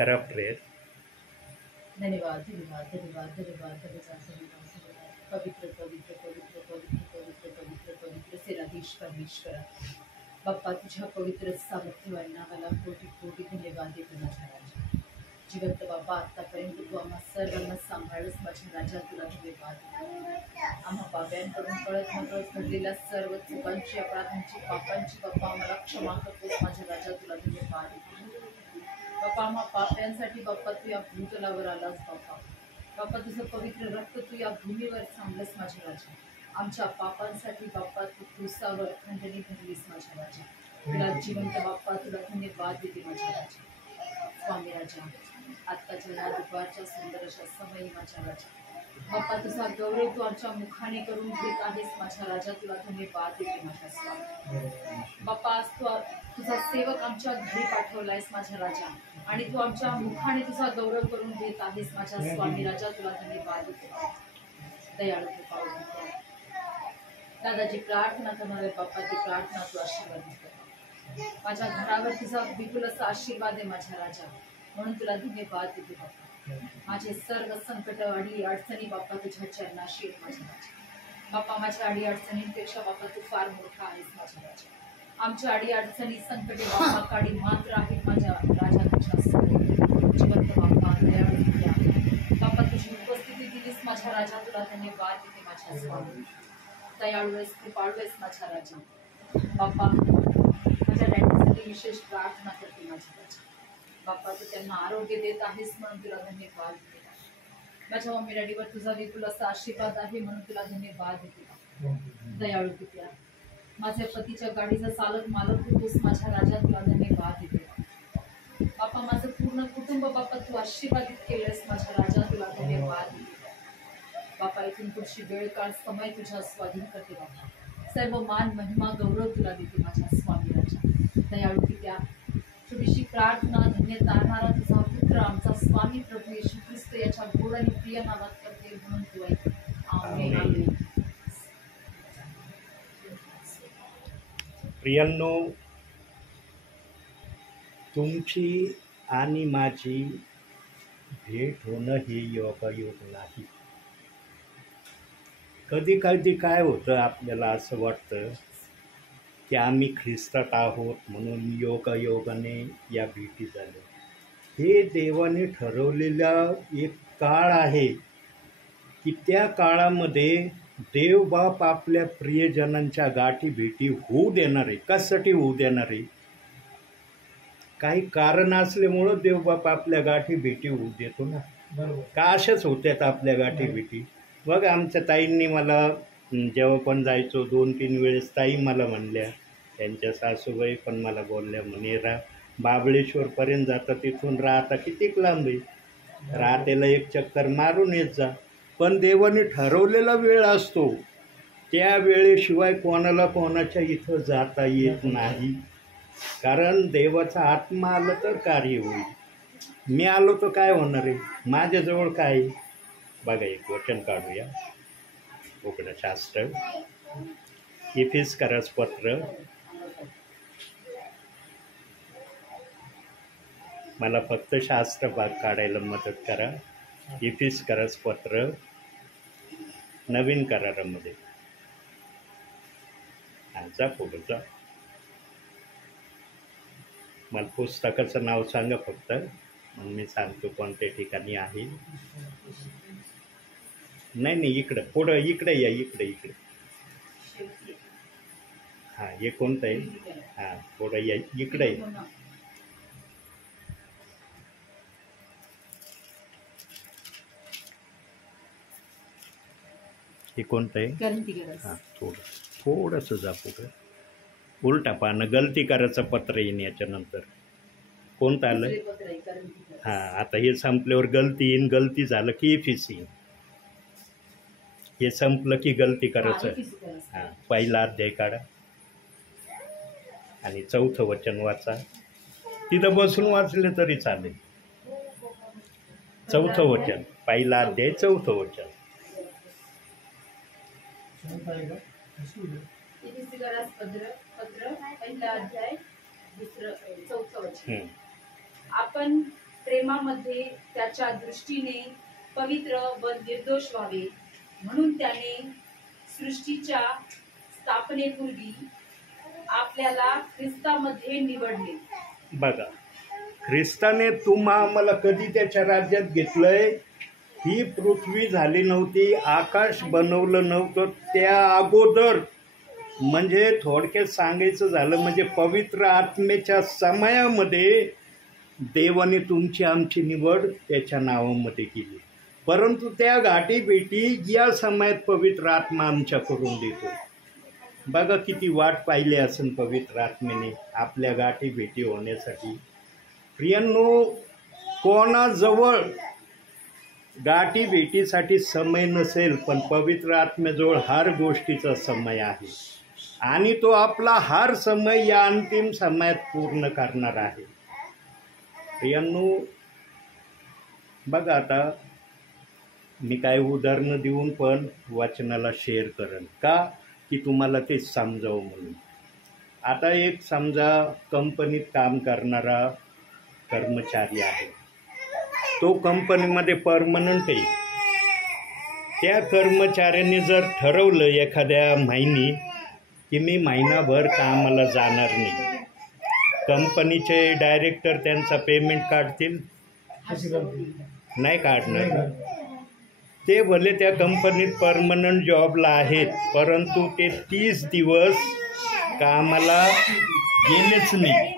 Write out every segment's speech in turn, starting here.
करा प्रेयर. धन्यवाद धन्यवाद धन्यवाद धन्यवाद धन्यवाद धन्यवाद. पवित्र पवित्र पवित्र पवित्र पवित्र पवित्र पवित्र सेनाधीश परमेश्वरा, बाप्पा तुझ्या पवित्र सामर्थ्यवान नावाला कोटी कोटी धन्यवाद देतो माझ्या राजा. जिवंत बाबा, आतापर्यंत तू आम्हा सर्वांना सांभाळस माझ्या राजा, तुला धन्यवाद. आम्हा पाप्यांकडून कळत नकळत घडलेल्या सर्व चुकांची, अपराधांची, पापांची बाप्पा आम्हाला क्षमा करतोस माझ्या राजा, तुला धन्यवाद. बाप्पा आम्हा पाप्यांसाठी बाप्पा तू या भूतलावर आलास बाप्पा. बाप्पा तुझं पवित्र रक्त तू या भूमीवर थांबलंस माझ्या राजा. आमच्या पापांसाठी बाप्पा तू क्रूसावर खंडणी भरलीस माझ्या राजा. तुला जिवंत बाप्पा तुला धन्यवाद देते माझ्या राजा. स्वामी राजा, आत्ताच्या या दुपारच्या सुंदर अशा समयी माझ्या राजा बाप्पा तुझा गौरव तू आमच्या मुखाने करून घेत आहेस माझ्या राजा, तुला धन्यवाद देते माझ्या स्वामी. बाप्पा आज तू तुझा सेवक आमच्या घरी पाठवलायस माझ्या राजा, आणि तू आमच्या मुखाने तुझा गौरव करून घेत आहेस माझ्या स्वामी राजा, तुला धन्यवाद देते. दयाळू कृपा दादाजी प्रार्थना करणार आहे बाप्पा, ती प्रार्थना तू आशीर्वाद कर. माझ्या घरावर तुझा विपुल असा आशीर्वाद आहे माझ्या राजा, म्हणून तुला धन्यवाद देते बाप्पा. माझे सर्व संकट अडी अडचणी बाप्पा तुझ्या चरणाशी आहेत माझ्या राजा. बाप्पा माझ्या अडी अडचणींपेक्षा बाप्पा तू फार मोठा आहेस माझ्या राजा. आमच्या अडी अडचणी संकटे बाप्पा काडी मात्र आहेत माझ्या राजा तुझ्या समोर. जिवंत बाप्पा दयाळू बाप्पा तुझी उपस्थिती दिलीस माझ्या राजा, तुला धन्यवाद देते माझ्या स्वामी. दयाळू आहेस, कृपाळू आहेस माझ्या राजा. बाप्पा माझ्या डॅडीसाठी विशेष प्रार्थना करते माझ्या राजा. बाप्पा तू त्यांना आरोग्य देत आहेस म्हणून तुला धन्यवाद देते. माझ्या मम्मी डॅडीवर तुझा विपुल असा आशीर्वाद आहे म्हणून तुला धन्यवाद देते. दयाळू पित्या, माझ्या पतीच्या गाडीचा चालक मालक होतोस माझ्या राजा, तुला धन्यवाद देते. बाप्पा माझं पूर्ण कुटुंब बाप्पा तू आशीर्वादित केलंस माझ्या राजा, तुला धन्यवाद देते. बाप्पा इथून पुढची वेळ काळ समय तुझ्या स्वाधीन करते बाप्पा. सर्व मान महिमा गौरव तुला देते माझ्या स्वामी राजा. दयाळू पित्या, छोटीशी प्रार्थना धन्य तारणारा तुझा पुत्र आमचा स्वामी प्रभू येशू ख्रिस्त याच्या गोड आणि प्रिय नावात करते म्हणून तू ऐक. आमेन. प्रियांनो, तुमची आणि माझी भेट होणं हे योगायोग नाही. कधी कधी काय होतं, आपल्याला असं वाटतं की आम्ही ख्रिस्तात आहोत म्हणून योगायोगाने या भेटी झाल्या. हे देवाने ठरवलेला एक काळ आहे की त्या काळामध्ये देवबाप आपल्या प्रियजनांच्या गाठी भेटी होऊ देणार आहे. कशासाठी होऊ देणार आहे? काही कारण असल्यामुळं देवबाप आपल्या गाठी भेटी होऊ देतो ना. का अशाच होत्यात आपल्या गाठी भेटी? बघ, आमच्या ताईंनी मला जेव्हा पण जायचो 2-3 वेळेस ताई मला म्हणल्या, त्यांच्या सासूबाई पण मला बोलल्या, म्हणे बाबळेश्वरपर्यंत जाता, तिथून राहता कितीक लांब आहे, राहतेला एक चक्कर मारून येत जा. पण देवाने ठरवलेला वेळ असतो, त्या वेळेशिवाय कोणाला कोणाच्या इथं जाता येत नाही. कारण देवाचा आत्मा आला तर कार्य होईल. मी आलो तर काय होणार आहे? माझ्याजवळ काय? बघा, एक वचन काढूया. उघडं शास्त्र, इफिसकरस पत्र. मला फक्त शास्त्र भाग काढायला मदत करा. इफिसकरस पत्र नवीन करारामध्ये. जा पुढं जा. मला पुस्तकाचं नाव सांगा फक्त, मग मी सांगतो कोणत्या ठिकाणी आहे. नाही, इकडं पुढं, इकडे या, इकडे. हां, हे कोणतं आहे? हां, पुढं या, इकडे. हे कोणतं आहे? हां, थोडंसं जा पुढं. उलटा पानं गलती करायचं पत्र येईन याच्यानंतर. कोणतं आलं? हां, आता हे संपल्यावर गलती येईन. गलती झालं की इफिस येईन. हे संपलं की गलती करायचं. हां, पहिला अध्याय काढा आणि 4थं वचन वाचा. तिथं बसून वाचले तरी चालेल. 4थं वचन, पहिला अध्याय 4थं वचन. पत्र पहिला अध्याय 4थं वचन. आपण प्रेमामध्ये त्याच्या दृष्टीने पवित्र व निर्दोष व्हावे म्हणून त्याने सृष्टीच्या स्थापनेपूर्वी आपल्याला ख्रिस्तामध्ये निवडले. बघा, ख्रिस्ताने आम्हाला कधी त्याच्या राज्यात घेतलंय? ही पृथ्वी झाली नव्हती, आकाश बनवलं नव्हतं त्या अगोदर. म्हणजे थोडक्यात सांगायचं झालं म्हणजे पवित्र आत्मेच्या समयामध्ये देवाने तुमची आमची निवड त्याच्या नावामध्ये केली. परंतु त्या गाठीभेटी या समयात पवित्र आत्मा आमच्या करून देतो. बघा किती वाट पाहिली असेल पवित्र आत्मेने आपल्या गाठीभेटी होण्यासाठी. प्रियांनो, कोणाजवळ गाठीभेटीसाठी समय नसेल, पण पवित्र आत्म्याजवळ हर गोष्टीचा समय आहे आणि तो आपला हर समय या अंतिम समयात पूर्ण करणार आहे. प्रियांनो, बघा आता मी काय उदाहरणं देऊन पण वचनाला शेअर करेन का की तुम्हाला ते समजावं म्हणून. आता एक समजा कंपनीत काम करणारा कर्मचारी आहे, तो कंपनीमध्ये परमनंट आहे. त्या कर्मचाऱ्याने जर ठरवलं एखाद्या महिनी की मी महिनाभर कामाला जाणार नाही, कंपनीचे डायरेक्टर त्यांचा पेमेंट काढतील? नाही काढणार. ते भले त्या कंपनीत परमनंट जॉबला आहेत, परंतु ते 30 दिवस कामाला गेलेच नाही.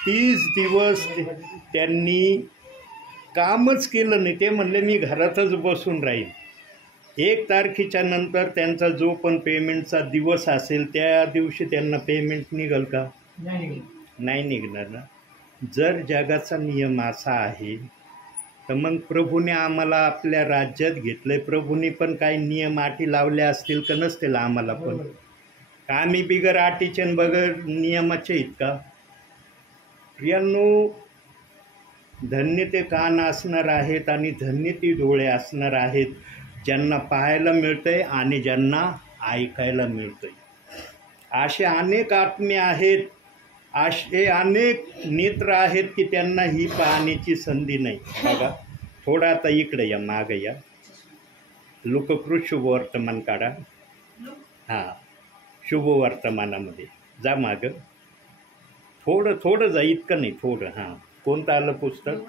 30 दिवस त्यांनी कामच केलं नाही. ते म्हणले मी घरातच बसून राहील. 1 तारखेच्या नंतर त्यांचा जो पण पेमेंटचा दिवस असेल त्या दिवशी त्यांना पेमेंट निघेल का? नाही निघणार ना. जर जगाचा नियम असा आहे तर मग प्रभूने आम्हाला आपल्या राज्यात घेतलंय. प्रभूने पण काही नियम अटी लावल्या असतील का नसतील आम्हाला पण? आम्ही बिगर अटीचे आणि बगर नियमाचे आहेत का? प्रियांनो, धन्य ते कान असणार आहेत आणि धन्य ती डोळे असणार आहेत ज्यांना पाहायला मिळतंय आणि ज्यांना ऐकायला मिळतंय. असे अनेक आत्मे आहेत, असे अनेक नेत्र आहेत की त्यांना ही पाहण्याची संधी नाही. बघा थोडं आता इकडे या, मागं या. लोककृत शुभवर्तमान काढा. हां, शुभवर्तमानामध्ये जा मागं. थोडं जा, इतकं नाही, थोडं. हां, कोणतं आलं पुस्तक?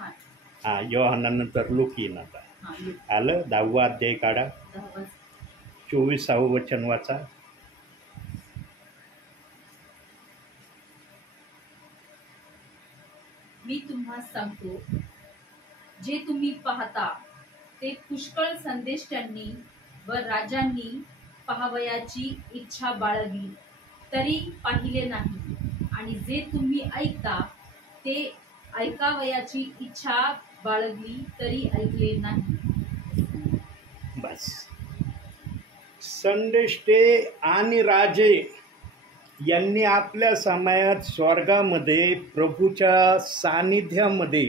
हां, योहानानंतर लूक येईन आता. आलं 10वा अध्याय काढा. 24वे वचन वाचा. मी तुम्हाला सांगतो, जे तुम्ही पाहता ते पुष्कळ संदेष्ट्यांनी व राजांनी पाहावयाची इच्छा बाळगली तरी पाहिले नाही, आणि जे तुम्ही ऐकता ते ऐकावयाची इच्छा बाळगली तरी ऐकले नाही. बस. संदेष्टे आणि राजे यांनी आपल्या समयात स्वर्गामध्ये प्रभूच्या सानिध्यामध्ये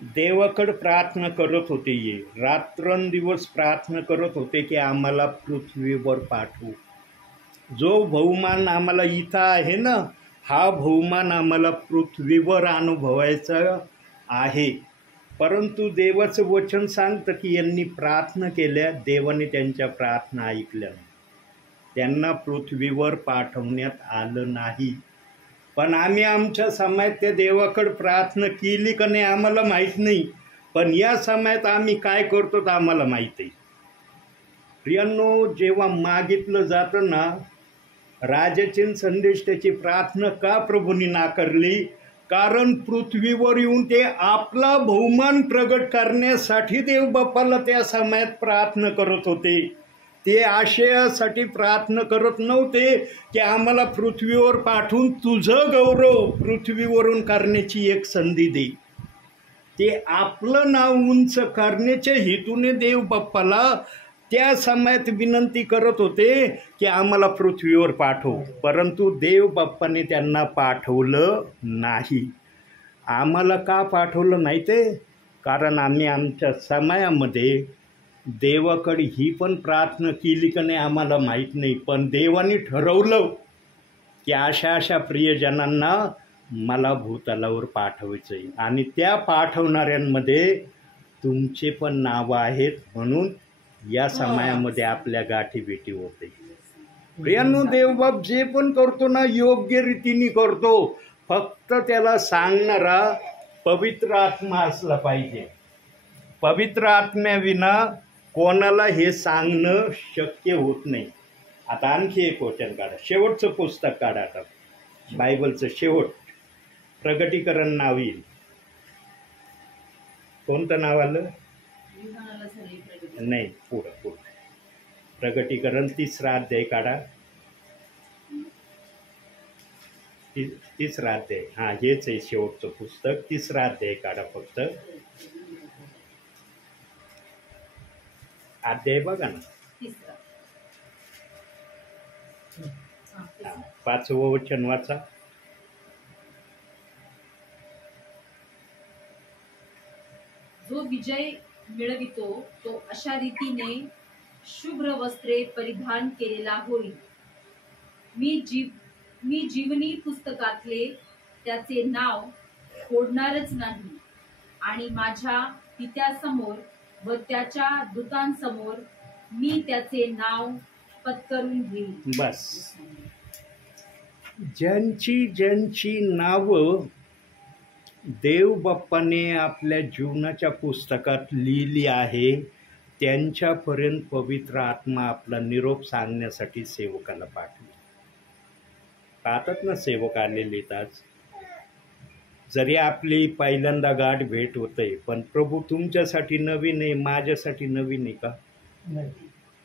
देवाकडे प्रार्थना करत होते. रात्रंदिवस प्रार्थना करत होते की आम्हाला पृथ्वीवर पाठवू. जो बहुमान आम्हाला इथं आहे ना, हा बहुमान आम्हाला पृथ्वीवर अनुभवायचा आहे. परंतु देवाचं वचन सांगतं की यांनी प्रार्थना केल्या, देवाने त्यांच्या प्रार्थना ऐकल्या, त्यांना पृथ्वीवर पाठवण्यात आलं नाही. पण आम्ही आमच्या समयात त्या देवाकडे प्रार्थना केली का नाही आम्हाला माहीत नाही, पण या समयात आम्ही काय करतो तर आम्हाला माहीत आहे. प्रियांनो, जेव्हा मागितलं जातं ना, राजाची संदेष्टाची प्रार्थना का प्रभूंनी नाकारली? कारण पृथ्वीवर येऊन ते आपला बहुमान प्रगट करण्यासाठी देव बाप्पाला त्या समयात प्रार्थना करत होते. ते आशयासाठी प्रार्थना करत नव्हते की आम्हाला पृथ्वीवर पाठवून तुझं गौरव पृथ्वीवरून करण्याची एक संधी दे. ते आपलं नाव उंच करण्याच्या हेतूने देव बाप्पाला त्या समयात विनंती करत होते की आम्हाला पृथ्वीवर पाठव. परंतु देव बाप्पाने त्यांना पाठवलं नाही. आम्हाला का पाठवलं नाही ते? कारण आम्ही आमच्या समयामध्ये देवाकडे ही पण प्रार्थना केली का नाही आम्हाला माहीत नाही, पण देवाने ठरवलं की अशा अशा प्रियजनांना मला भूतलावर पाठवायचं आहे आणि त्या पाठवणाऱ्यांमध्ये तुमचे पण नावं आहेत, म्हणून या समयामध्ये आपल्या गाठी भेटी होते. प्रियांनो, देवबाप जे पण करतो ना योग्य रीतीने करतो, फक्त त्याला सांगणारा पवित्र आत्मा असला पाहिजे. पवित्र आत्म्याविना कोणाला हे सांगणं शक्य होत नाही. आता आणखी एक वचन काढा, शेवटचं पुस्तक काढा, आता बायबलचं शेवट, प्रगटीकरण नाव येईल. कोणतं नाव आलं? नाही, पुढं प्रगटीकरण 3रा अध्याय काढा. 3रा अध्याय, हां हेच आहे शेवटचं पुस्तक. 3रा अध्याय काढा, फक्त अध्याय बघा ना. 5वं वचन वाचा. जो विजय मिळवितो तो अशा रीतीने शुभ्र वस्त्रे परिधान केलेला होईल. मी जीवनी पुस्तकातले त्याचे नाव फोडणारच नाही आणि माझ्या पित्यासमोर व त्याच्या दूतांसमोर मी त्याचे नाव पत्करून घेईन. बस, ज्यांची नावं देव बाप्पाने आपल्या जीवनाच्या पुस्तकात लिहिली आहे, त्यांच्यापर्यंत पवित्र आत्मा आपला निरोप सांगण्यासाठी सेवकाला पाठवतो. पाहतात ना सेवक आलेले आज. जरी आपली पहिल्यांदा गाठ भेट होते, पण प्रभू तुमच्यासाठी नवीन आहे, माझ्यासाठी नवीन आहे का?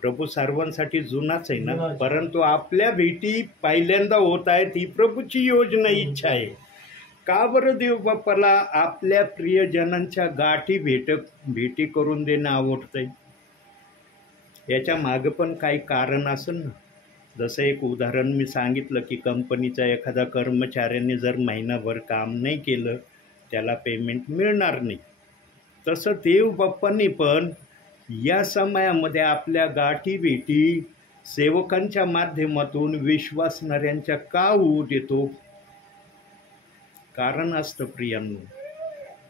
प्रभू सर्वांसाठी जुनाच आहे ना, परंतु आपल्या भेटी पहिल्यांदा होत आहेत. ही प्रभूची योजना, इच्छा आहे. का बरं देव बाप्पाला आपल्या प्रियजनांच्या गाठी भेटी करून देणं आवडतंय? याच्या मागं पण काही कारण असेल ना. जसं एक उदाहरण मी सांगितलं की कंपनीचा एखादा कर्मचाऱ्याने जर महिनाभर काम नाही केलं, त्याला पेमेंट मिळणार नाही. तसं देव बाप्पांनी पण या समयामध्ये आपल्या गाठी भेटी सेवकांच्या माध्यमातून विश्वासणाऱ्यांच्या का होऊ देतो? कारण असतं प्रियांनो.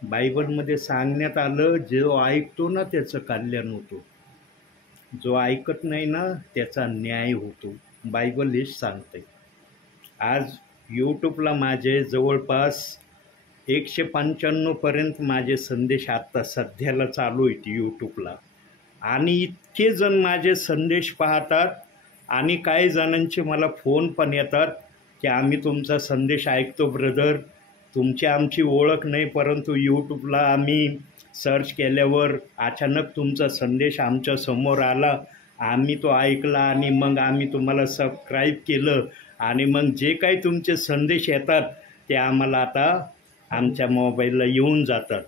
बायबलमध्ये सांगण्यात आलं, जो ऐकतो ना त्याचं कल्याण होतो, जो ऐकत नाही ना त्याचा न्याय होतो. बायबल हेच सांगते. आज यूट्यूबला माझे जवळपास 195पर्यंत माझे संदेश आत्ता सध्याला चालू आहेत यूट्यूबला. आणि इतके जण माझे संदेश पाहतात आणि काही जणांचे मला फोन पण येतात की आम्ही तुमचा संदेश ऐकतो ब्रदर, तुमची आमची ओळख नाही, परंतु यूट्यूबला आम्ही सर्च केल्यावर अचानक तुमचा संदेश आमच्या समोर आला, आम्ही तो ऐकला आणि मग आम्ही तुम्हाला सबस्क्राईब केलं आणि मग जे काही तुमचे संदेश येतात ते आम्हाला आता आमच्या मोबाईलला येऊन जातात.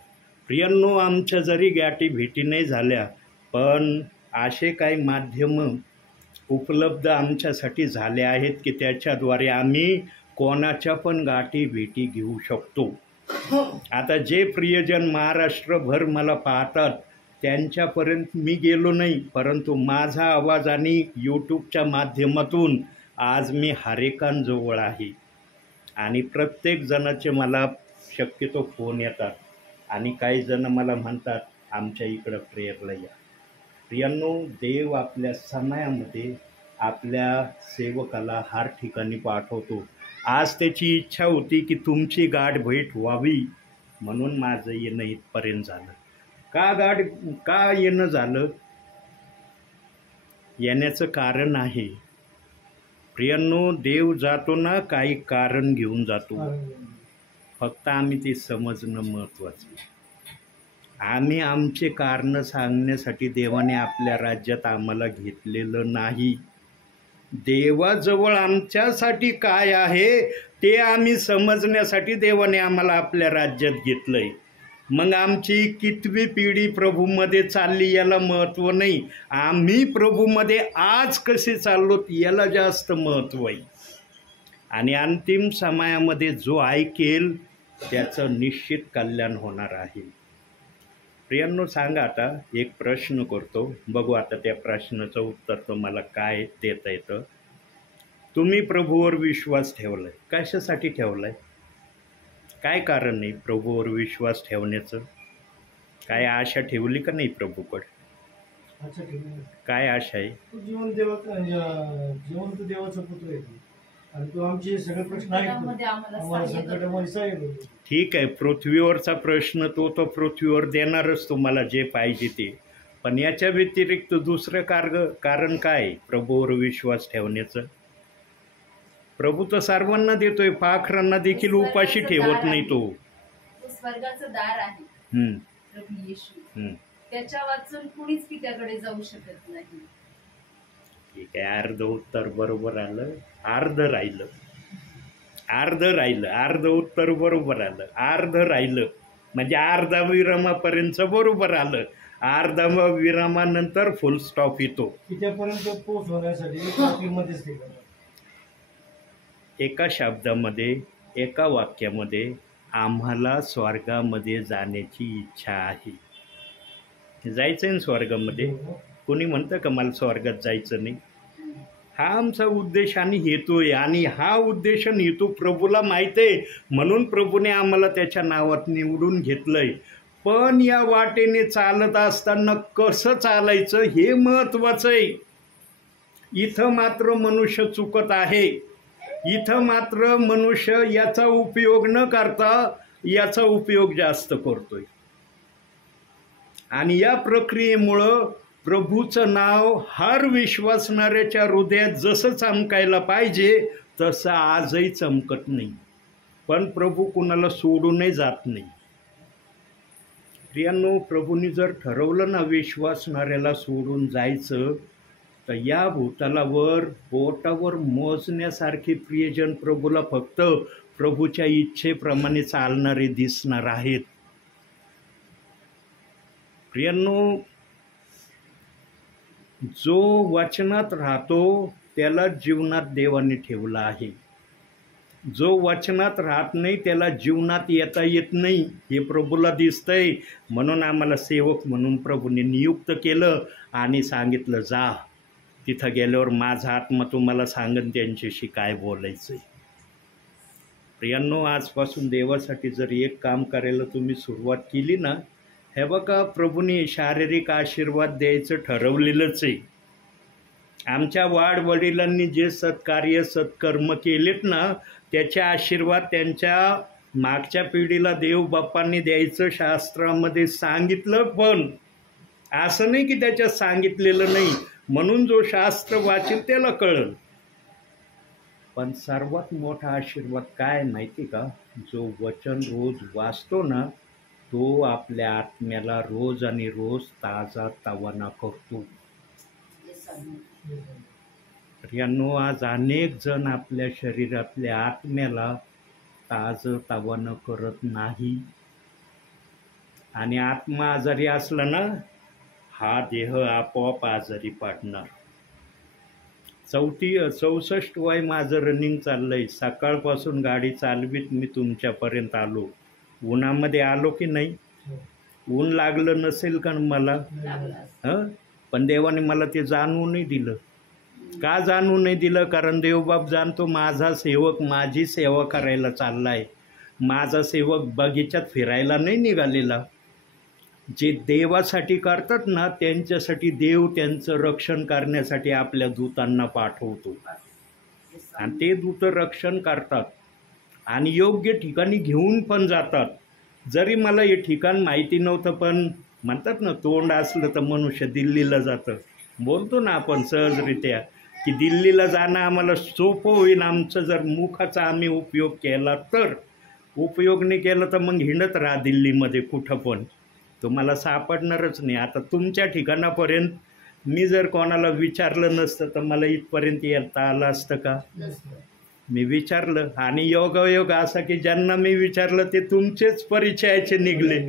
प्रियांनो, आमच्या जरी गाठी भेटी नाही झाल्या, पण असे काही माध्यमं उपलब्ध आमच्यासाठी झाले आहेत की त्याच्याद्वारे आम्ही कोणाच्या पण गाठी भेटी घेऊ शकतो. आता जे प्रियजन महाराष्ट्रभर मला पाहतात त्यांच्यापर्यंत मी गेलो नाही, परंतु माझा आवाज आणि यूट्यूबच्या माध्यमातून आज मी हरेकांजवळ आहे. आणि प्रत्येक जणाचे मला शक्यतो फोन येतात आणि काही जण मला म्हणतात आमच्या इकडं प्रेयरला या. प्रियांनो, देव आपल्या समयामध्ये आपल्या सेवकाला हर ठिकाणी पाठवतो. आज त्याची इच्छा होती की तुमची गाठ भेट व्हावी, म्हणून माझं येणं इथपर्यंत झालं. का येणं झालं? येण्याचं कारण आहे. प्रियांनो, देव जातो ना काही कारण घेऊन जातो, फक्त आम्ही ते समजणं महत्त्वाचं. आम्ही आमचे कारण सांगण्यासाठी देवाने आपल्या राज्यात आम्हाला घेतलेलं नाही. देवाजवळ आमच्यासाठी काय आहे ते आम्ही समजण्यासाठी देवाने आम्हाला आपल्या राज्यात घेतलंय. मग आमची कितवी पिढी प्रभूमध्ये चालली याला महत्त्व नाही, आम्ही प्रभूमध्ये आज कसे चाललो याला जास्त महत्त्व आहे. आणि अंतिम समयामध्ये जो ऐकेल त्याचं निश्चित कल्याण होणार आहे. प्रियांनो, सांगा, आता एक प्रश्न करतो, बघू आता त्या प्रश्नाचं उत्तर तुम्हाला काय देता येतं. तुम्ही प्रभूवर विश्वास ठेवलाय, कशासाठी ठेवलाय? काय कारण आहे प्रभूवर विश्वास ठेवण्याचं? काय आशा ठेवली का नाही प्रभूकडे? अच्छा ठीक आहे. काय आशा आहे? तू जिवंत देवाचा पुत्र आहे तू. आणि तू आमचे सगळे प्रश्न संकटामध्ये आम्हाला आम्हाला सहाय्य करतो. संकटामध्ये सहाय्य करतो. ठीक आहे, पृथ्वीवरचा प्रश्न तो पृथ्वीवर देणारच तुम्हाला जे पाहिजे ते. पण याच्या व्यतिरिक्त दुसरं कारण काय आहे प्रभूवर विश्वास ठेवण्याचं? प्रभू तर सर्वांना देतोय, पाखरांना देखील उपाशी ठेवत नाही तो. तो स्वर्गाचं दार आहे हम्म, प्रभू येशू. हम्म. त्याच्या वाचून कुणीच पित्याकडे जाऊ शकत नाही. ठीक आहे, अर्ध उत्तर बरोबर आलं, अर्ध राहिलं. अर्ध उत्तर बरोबर आलं, अर्ध राहिलं. म्हणजे अर्धा विरामापर्यंत बरोबर आलं, अर्धा विरामानंतर फुल स्टॉप येतो. तिच्यापर्यंत पोहोचवण्यासाठी मध्येच ते करणार. एका शब्दामध्ये, एका वाक्यामध्ये आम्हाला स्वर्गामध्ये जाण्याची इच्छा आहे. जायचं आहे ना स्वर्गामध्ये? कोणी म्हणतं का मला स्वर्गात जायचं नाही? हा आमचा उद्देश आणि हेतू आहे. आणि हा उद्देश आणि हेतू प्रभूला माहीत आहे, म्हणून प्रभूने आम्हाला त्याच्या नावात निवडून घेतलंय. पण या वाटेने चालत असताना कसं चालायचं हे महत्त्वाचं आहे. इथं मात्र मनुष्य चुकत आहे. इथं मात्र मनुष्य याचा उपयोग न करता याचा उपयोग जास्त करतोय. आणि या प्रक्रियेमुळं प्रभूचं नाव हर विश्वासणाऱ्याच्या हृदयात जसं चमकायला पाहिजे तसं आजही चमकत नाही. पण प्रभू कुणाला सोडूनही जात नाही. प्रियांनो, प्रभूंनी जर ठरवलं ना विश्वासणाऱ्याला सोडून जायचं, तर या भूतलावर बोटावर मोजण्यासारखे प्रियजन प्रभूला फक्त प्रभूच्या इच्छेप्रमाणे चालणारे दिसणार आहेत. प्रियांनो, जो वचनात राहतो त्याला जीवनात देवाने ठेवला आहे. जो वचनात राहत नाही त्याला जीवनात येता येत नाही, हे प्रभूला दिसतंय. म्हणून आम्हाला सेवक म्हणून प्रभूने नियुक्त केलं आणि सांगितलं, जा तिथं गेल्यावर माझा आत्मा तुम्हाला सांगन त्यांच्याशी काय बोलायचं आहे. प्रियांनो, आजपासून देवासाठी जर एक काम करायला तुम्ही सुरुवात केली ना, हे बघा प्रभूने शारीरिक आशीर्वाद द्यायचं ठरवलेलंच आहे. आमच्या वाडवडिलांनी जे सत्कार्य सत्कर्म केलेत ना, त्याचे आशीर्वाद त्यांच्या मागच्या पिढीला देव बाप्पांनी द्यायचं शास्त्रामध्ये सांगितलं. पण असं नाही की त्याच्यात सांगितलेलं नाही, म्हणून जो शास्त्र वाचेल त्याला कळलं. पण सर्वात मोठा आशीर्वाद काय माहिती का? जो वचन रोज वाचतो ना, तो आपल्या आत्म्याला रोज आणि रोज ताजा तवाना करतो. प्रियांनो, आज अनेक जण आपल्या शरीरातल्या आत्म्याला ताजं तवानं करत नाही. आणि आत्मा आजारी असला ना, हा देह आपोआप आजारी पडणार. 64 वय माझं रनिंग चाललंय. सकाळपासून गाडी चालवीत मी तुमच्यापर्यंत आलो. उन्हामध्ये आलो की नाही? ऊन लागलं नसेल का मला? पण देवाने मला ते जाणवू नाही दिलं. का जाणवू नाही दिलं? कारण देवबाप जाणतो माझा सेवक माझी सेवा करायला चाललाय. माझा सेवक बगीच्यात फिरायला नाही निघालेला. जे देवासाठी करतात ना, त्यांच्यासाठी देव त्यांचं रक्षण करण्यासाठी आपल्या दूतांना पाठवतो. आणि ते दूत रक्षण करतात आणि योग्य ठिकाणी घेऊन पण जातात. जरी मला हे ठिकाण माहिती नव्हतं, पण म्हणतात ना, तोंड असलं तर मनुष्य दिल्लीला जातं. बोलतो ना आपण सहजरित्या की दिल्लीला जाणं आम्हाला सोपं होईल आमचं जर मुखाचा आम्ही उपयोग केला तर. उपयोग नाही केला तर मग हिंडत राहा दिल्लीमध्ये कुठं पण, तुम्हाला सापडणारच नाही. आता तुमच्या ठिकाणापर्यंत मी जर कोणाला विचारलं नसतं तर मला इथपर्यंत येता आलं असतं का? मी विचारलं आणि योगायोग असा की ज्यांना मी विचारलं ते तुमचेच परिचयाचे निघले.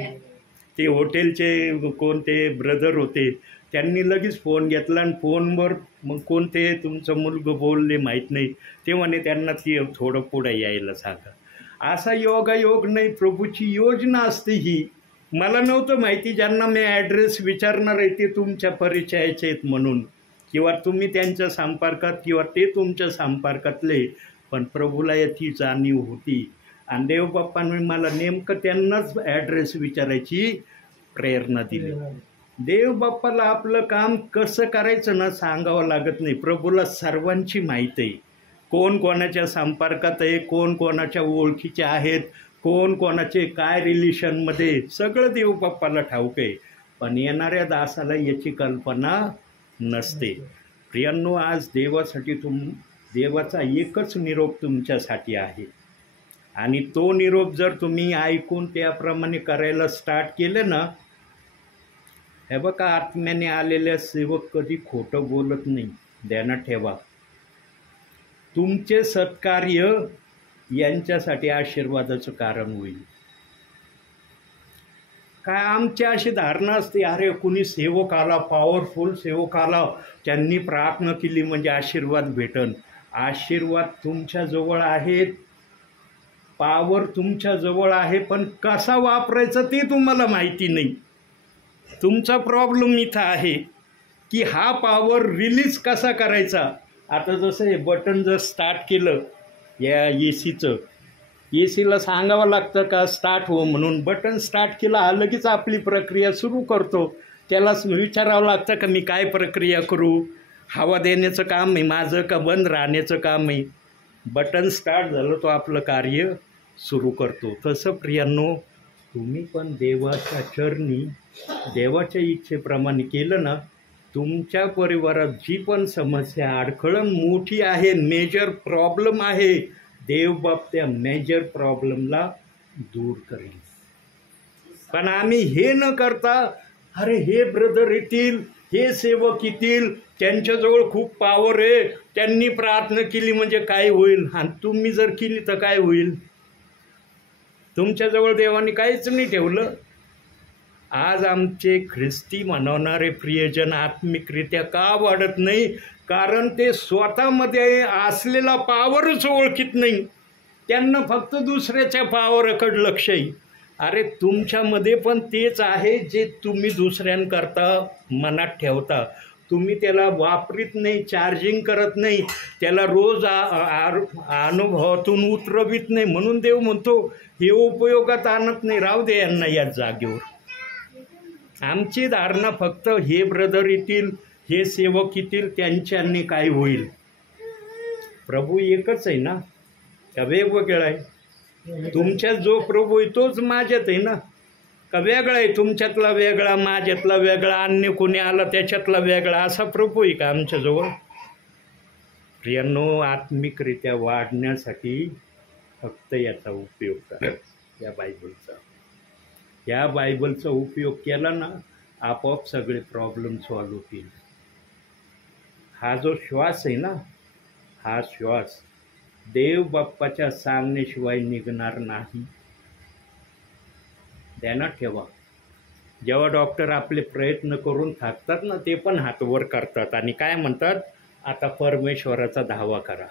ते हॉटेलचे कोणते ब्रदर होते, त्यांनी लगेच फोन घेतला आणि फोनवर मग कोणते तुमचं मुलगं बोलले माहीत नाही, ते म्हणे त्यांना ती थोडं पुढे यायला सांगा. असा योगायोग नाही, प्रभूची योजना असते ही. मला नव्हतं माहिती, ज्यांना मी ॲड्रेस विचारणार आहे ते तुमच्या परिचयाचे आहेत म्हणून, किंवा तुम्ही त्यांच्या संपर्कात किंवा ते तुमच्या संपर्कातले. पण प्रभूला याची जाणीव होती आणि देवबाप्पांनी मला नेमकं त्यांनाच ॲड्रेस विचारायची प्रेरणा दिली. देवबाप्पाला आपलं काम कसं करायचं ना सांगावं लागत नाही. प्रभूला सर्वांची माहिती आहे, कोण कोणाच्या संपर्कात आहे, कोण कोणाच्या ओळखीचे आहेत, कोण कोणाचे काय रिलेशनमध्ये, सगळं देवबाप्पाला ठाऊक आहे. पण येणाऱ्या दासाला याची कल्पना नसते. प्रियांनो, आज देवासाठी देवाचा एकच निरोप तुमच्यासाठी आहे आणि तो निरोप जर तुम्ही ऐकून त्याप्रमाणे करायला स्टार्ट केलं ना, हे बघा, आत्म्याने आलेल्या सेवक कधी खोटं बोलत नाही, ध्यानात ठेवा. तुमचे सत्कार्य यांच्यासाठी आशीर्वादाचं कारण होईल. काय आमची अशी धारणा असते, अरे कुणी सेवक आला, पॉवरफुल सेवक आला, त्यांनी प्रार्थना केली म्हणजे आशीर्वाद भेटन. आशीर्वाद तुमच्याजवळ आहेत, पॉवर तुमच्याजवळ आहे, पण कसा वापरायचा ते तुम्हाला माहिती नाही. तुमचा प्रॉब्लेम इथं आहे की हा पॉवर रिलीज कसा करायचा. आता जसं हे बटन जर स्टार्ट केलं या एसीचं, एसीला सांगावं लागतं का स्टार्ट हो म्हणून. बटन स्टार्ट केलं हा लगेच आपली प्रक्रिया सुरू करतो. त्याला विचारावं लागतं का मी काय प्रक्रिया करू, हवा देण्याचं काम आहे माझं का बंद राहण्याचं काम आहे. बटन स्टार्ट झालं तो आपलं कार्य सुरू करतो. तसं प्रियांनो, तुम्ही पण देवाच्या चरणी देवाच्या इच्छेप्रमाणे केलं ना, तुमच्या परिवारात जी पण समस्या अडखळण मोठी आहे, मेजर प्रॉब्लेम आहे, देवबाप त्या मेजर प्रॉब्लेमला दूर करेल. पण आम्ही हे न करता, अरे हे ब्रदर येतील, हे सेवक येतील, त्यांच्याजवळ खूप पॉवर आहे, त्यांनी प्रार्थना केली म्हणजे काय होईल, आणि तुम्ही जर केली तर काय होईल. तुमच्याजवळ देवाने काहीच नाही ठेवलं. आज आमचे ख्रिस्ती म्हणवणारे प्रियजन आत्मिकरित्या का वाढत नाही, कारण ते स्वतःमध्ये असलेला पॉवरच ओळखीत नाही. त्यांना फक्त दुसऱ्याच्या पॉवरकडे लक्ष आहे. अरे तुमच्यामध्ये पण तेच आहे जे तुम्ही दुसऱ्यांकरता मनात ठेवता. तुम्ही त्याला वापरीत नाही, चार्जिंग करत नाही, त्याला रोज अनुभवातून उतरवित नाही. म्हणून देव म्हणतो हे उपयोगात आणत नाही, राहू दे यांना या जागेवर. आमची धारणा फक्त हे ब्रदर येतील, हे सेवक येतील, त्यांच्यानी काय होईल. प्रभू एकच आहे ना का वेगवेगळा आहे. तुमच्यात जो प्रभू आहे तोच माझ्यात आहे ना का वेगळा आहे. तुमच्यातला वेगळा, माझ्यातला वेगळा, अन्य कोणी आला त्याच्यातला वेगळा, असा प्रभू आहे का आमच्याजवळ. प्रियांनो, आत्मिकरित्या वाढण्यासाठी फक्त याचा उपयोग करा, या बायबलचा. या बायबलचा उपयोग केला ना, आपोआप सगळे प्रॉब्लेम सॉल्व्ह होतील. हा जो श्वास आहे ना, हा श्वास देव बाप्पाच्या सांगण्याशिवाय निघणार नाही. ध्यानात ठेवा. जेव्हा डॉक्टर आपले प्रयत्न करून थाकतात ना, ते पण हात वर करतात आणि काय म्हणतात, आता परमेश्वराचा धावा करा.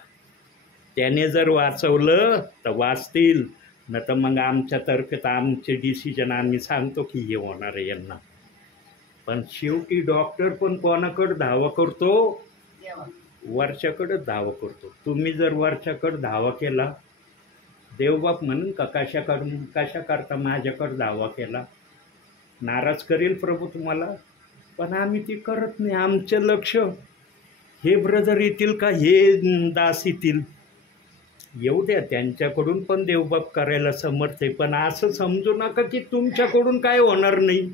त्याने जर वाचवलं तर वाचतील, न तर मग आमच्यातर्फे तर आमचे डिसिजन आम्ही सांगतो की हे होणार आहे यांना. पण शेवटी डॉक्टर पण कोणाकडे धावा करतो, वरच्याकडे धावा करतो. तुम्ही जर वरच्याकडे धावा केला, देवबाप म्हणून का कशा करता माझ्याकडे धावा केला, नाराज करेल प्रभू तुम्हाला. पण आम्ही ते करत नाही. आमचं लक्ष हे ब्रदर येतील का हे दास येतील, येऊ द्या, त्यांच्याकडून पण देवबाप करायला समर्थ आहे. पण असं समजू नका की तुमच्याकडून काय होणार नाही.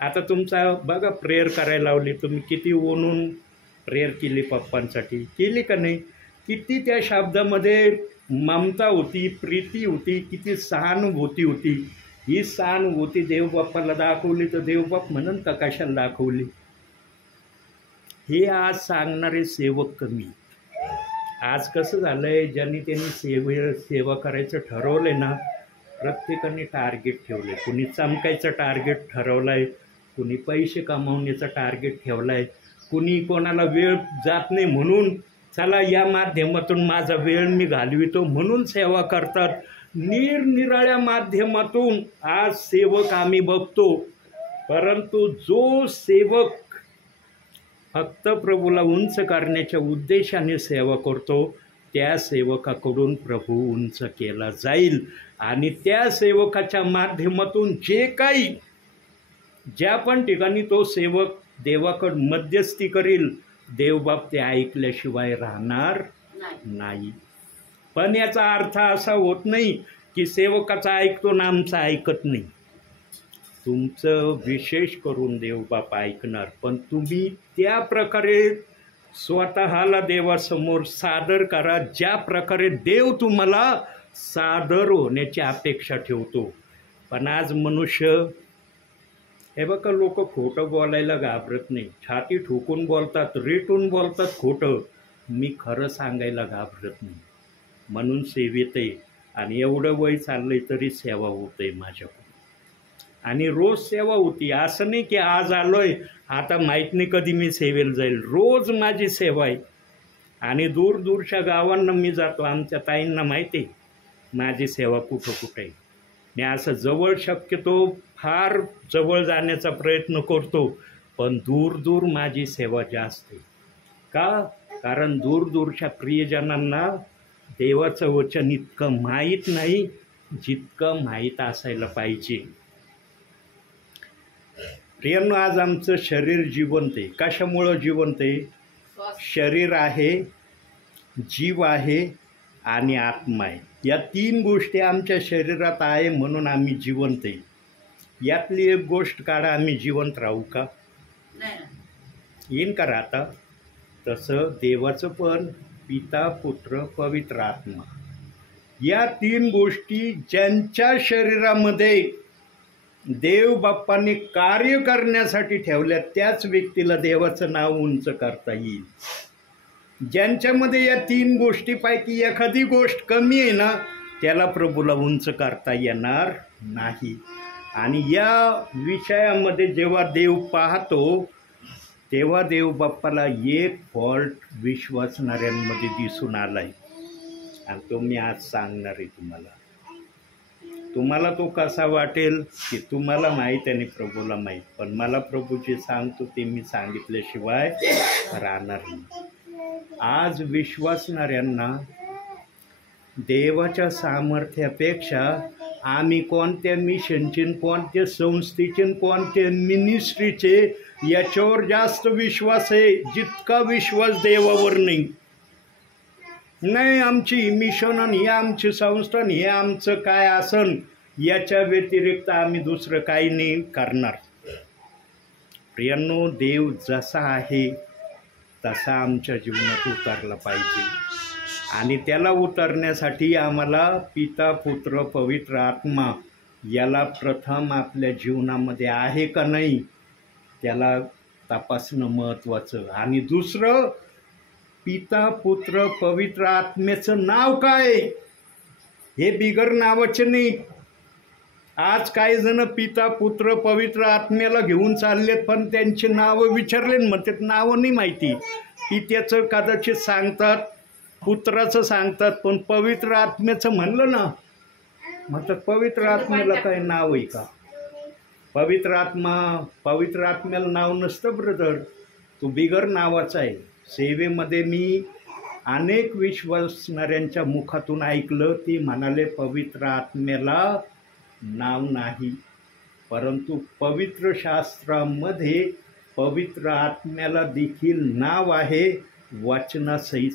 आता तुमचा बघा, प्रेयर करायला लावली, तुम्ही किती ओनून प्रेयर केली पप्पांसाठी, केली का नाही. किती त्या शब्दामध्ये ममता होती, प्रीती होती, किती सहानुभूती होती. ही सहानुभूती देवबाप्पाला दाखवली तर देवबाप म्हणून का कशाला दाखवली. हे आज सांगणारे सेवक कमी. आज कसं झालं आहे, ज्यांनी त्यांनी सेवा करायचं ठरवलं आहे ना, प्रत्येकाने टार्गेट ठेवलं आहे. कुणी चमकायचं टार्गेट ठरवलं आहे, कुणी पैसे कमावण्याचं टार्गेट ठेवलं आहे, कुणी कोणाला वेळ जात नाही म्हणून चला या माध्यमातून माझा वेळ मी घालवितो म्हणून सेवा करतात. निरनिराळ्या माध्यमातून आज सेवक आम्ही बघतो. परंतु जो सेवक फक्त प्रभूला उंच करण्याच्या उद्देशाने सेवा करतो, त्या सेवकाकडून प्रभू उंच केला जाईल आणि त्या सेवकाच्या माध्यमातून जे काही ज्या पण ठिकाणी तो सेवक देवाकडं मध्यस्थी करील, देवबाप ते ऐकल्याशिवाय राहणार नाही. पण याचा अर्थ असा होत नाही की सेवकाचा ऐकतो ना आमचा ऐकत नाही. तुमचं विशेष करून देवबाप ऐकणार, पण तुम्ही त्या प्रकारे स्वतःला देवासमोर सादर करा ज्या प्रकारे देव तुम्हाला सादर होण्याची अपेक्षा ठेवतो. पण आज मनुष्य हे बघा, लोक खोटं बोलायला घाबरत नाही, छाती ठोकून बोलतात, रेटून बोलतात खोटं. मी खरं सांगायला घाबरत नाही, म्हणून सेवेत आहे. आणि एवढं वय चाललंय तरी सेवा होते माझ्याकडून, आणि रोज सेवा होती. असं नाही की आज आलोय आता माहीत नाही कधी मी सेवेला जाईल. रोज माझी सेवा आहे. आणि दूरदूरच्या गावांना मी जातो. आमच्या ताईंना माहिती आहे माझी सेवा कुठं कुठं आहे. मी असं जवळ शक्यतो फार जवळ जाण्याचा प्रयत्न करतो, पण दूर दूर माझी सेवा जास्त आहे. का? कारण दूरदूरच्या प्रियजनांना देवाचं वचन इतकं माहीत नाही जितकं माहीत असायला पाहिजे. प्रियांनो, आज आमचं शरीर जिवंत आहे. कशामुळं जिवंत आहे? शरीर आहे, जीव आहे आणि आत्मा आहे. या तीन गोष्टी आमच्या शरीरात आहे म्हणून आम्ही जिवंत आहे. यातली एक गोष्ट काढा, आम्ही जिवंत राहू का? येईन का राहता? तसं देवाचं पण पिता, पुत्र, पवित्र आत्मा, या तीन गोष्टी ज्यांच्या शरीरामध्ये देव बाप्पांनी कार्य करण्यासाठी ठेवल्या त्याच व्यक्तीला देवाचं नाव उंच करता येईल. ज्यांच्यामध्ये या तीन गोष्टीपैकी एखादी गोष्ट कमी आहे ना, त्याला प्रभूला उंच करता येणार नाही. आणि या विषयामध्ये जेव्हा देव पाहतो तेव्हा देव बाप्पाला एक फॉल्ट विश्वासणाऱ्यांमध्ये दिसून आलाय, आणि तो मी आज सांगणार आहे तुम्हाला. तुम्हाला तो कसा वाटेल की तुम्हाला माहीत आणि प्रभूला माहीत, पण मला प्रभू जे सांगतो ते मी सांगितल्याशिवाय राहणार नाही. आज विश्वासणाऱ्यांना देवाच्या सामर्थ्यापेक्षा आम्ही कोणत्या मिशनचे, कोणत्या संस्थेचे, कोणत्या मिनिस्ट्रीचे याच्यावर जास्त विश्वास आहे जितका विश्वास देवावर नाही. नाही, आमची मिशन आणि हे आमची संस्था आणि हे आमचं काय असन, याच्या व्यतिरिक्त आम्ही दुसरं काही नाही करणार. प्रियांनो, देव जसा आहे तसा आमच्या जीवनात उतरला पाहिजे. आणि त्याला उतरण्यासाठी आम्हाला पिता, पुत्र, पवित्र आत्मा याला प्रथम आपल्या जीवनामध्ये आहे का नाही त्याला तपासणं महत्त्वाचं. आणि दुसरं, पिता, पुत्र, पवित्र आत्म्याचं नाव काय हे बिगर नावाचे नाही. आज काही जण पिता, पुत्र, पवित्र आत्म्याला घेऊन चाललेत, पण त्यांची नावं विचारले म्हणतात नावं नाही माहिती. पित्याचं कदाचित सांगतात, पुत्राचं सांगतात, पण पवित्र आत्म्याचं म्हणलं ना म्हणतात पवित्र आत्म्याला काय नाव आहे का? पवित्र आत्म्याला नाव नसतं ब्रदर, तो बिगर नावाचा आहे. सेवेमध्ये मी अनेक विश्वासणाऱ्यांच्या मुखातून ऐकलं, ते म्हणाले पवित्र आत्म्याला नाव नाही, परंतु पवित्र शास्त्रामध्ये पवित्र आत्म्याला देखील नाव आहे, वचनासहित